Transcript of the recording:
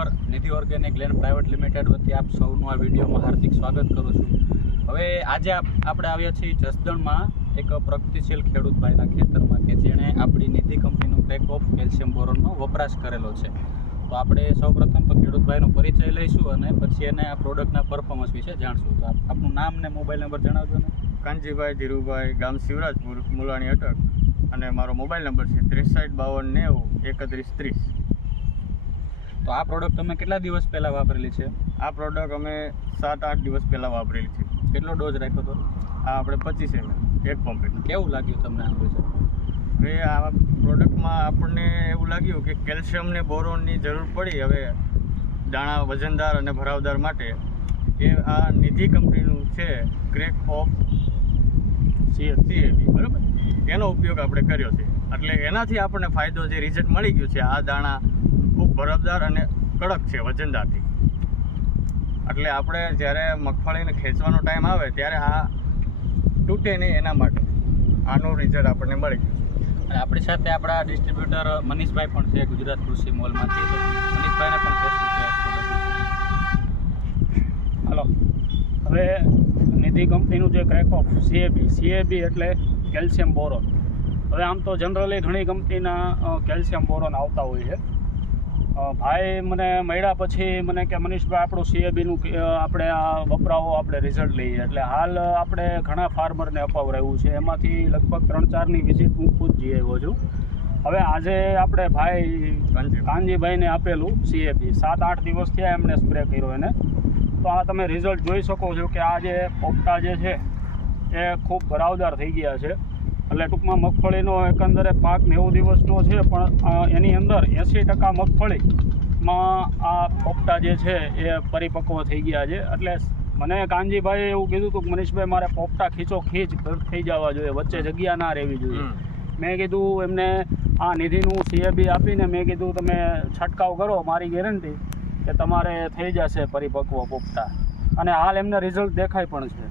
ઠાકોર નિધિ organic land private limited વતી આપ સૌનું આ વિડીયોમાં હાર્દિક સ્વાગત કરું છું। હવે આજે આપણે આવ્યા છીએ જસદણમાં એક પ્રગતિશીલ ખેડૂતભાઈના ખેતરમાં કે જેણે આપણી નિધિ કંપનીનું ક્રેક ઓફ કેલ્શિયમ બોરોનનો વપરાશ કરેલો છે। તો આપણે સૌપ્રથમ તો ખેડૂતભાઈનો પરિચય લઈશું અને પછી એને આ પ્રોડક્ટના પરફોર્મન્સ વિશે જાણશું। તો આપનું નામ ને મોબાઈલ નંબર જણાવજો ને। કાનજીભાઈ ધીરુભાઈ, ગામ શિવરાજપુર, મુલાણી અટક, અને મારો મોબાઈલ નંબર છે 6352903130। તો આ પ્રોડક્ટ તમે કેટલા દિવસ પહેલાં વાપરેલી છે? આ પ્રોડક્ટ અમે 7-8 દિવસ પહેલાં વાપરેલી છે। કેટલો ડોઝ રાખ્યો હતો? આ આપણે 25 ml એક પંપે। કેવું લાગ્યું તમને આ રિઝલ્ટ? હવે આ પ્રોડક્ટમાં આપણને એવું લાગ્યું કે કેલ્શિયમ ને બોરોનની જરૂર પડી હવે દાણા વજનદાર અને ભરાવદાર માટે એ આ નિધિ કંપનીનું છે ક્રેક ઓફ CAB, બરાબર, એનો ઉપયોગ આપણે કર્યો છે। એટલે એનાથી આપણને ફાયદો જે રિઝલ્ટ મળી ગયું છે, આ દાણા ખૂબ ભરપદાર અને કડક છે વજનદારથી। એટલે આપણે જ્યારે મગફળીને ખેંચવાનો ટાઈમ આવે ત્યારે આ તૂટે નહીં એના માટે આનું રિઝલ્ટ આપણને મળી ગયું છે। અને આપણી સાથે આપણા ડિસ્ટ્રીબ્યુટર મનીષભાઈ પણ છે ગુજરાત કૃષિ મોલમાંથી। તો મનીષભાઈને પણ કહેશું કે હાલો, હવે નિધિ કંપનીનું જે ક્રેક ઓફ CAB એટલે કેલ્શિયમ બોરોન। હવે આમ તો જનરલી ઘણી કંપનીના કેલ્શિયમ બોરોન આવતા હોય છે। ભાઈ મને મળ્યા પછી મને કે મનીષભાઈ આપણું CABનું આપણે આ વપરાવો, આપણે રિઝલ્ટ લઈએ। એટલે હાલ આપણે ઘણા ફાર્મરને અપાવરાયું છે, એમાંથી લગભગ 3-4ની વિઝિટ હું ખુદ જઈ આવ્યો છું। હવે આજે આપણે ભાઈ કાનજીભાઈને આપેલું CAB 7-8 દિવસ થયા એમણે સ્પ્રે કર્યો એને। તો આ તમે રિઝલ્ટ જોઈ શકો છો કે આ જે પોપટા જે છે એ ખૂબ ભરાવદાર થઈ ગયા છે। એટલે ટૂંકમાં મગફળીનો એકંદરે પાક 90 દિવસનો છે, પણ એની અંદર 80% મગફળીમાં આ પોપટા જે છે એ પરિપક્વ થઈ ગયા છે। એટલે મને કાનજીભાઈએ એવું કીધું હતું કે મનીષભાઈ મારે પોપટા ખીચ થઈ જવા જોઈએ, વચ્ચે જગ્યા ના રહેવી જોઈએ। મેં કીધું એમને આ નિધિનું CAB આપીને મેં કીધું તમે છંટકાવ કરો, મારી ગેરંટી કે તમારે થઈ જશે પરિપક્વ પોપટા। અને હાલ એમને રિઝલ્ટ દેખાય પણ છે।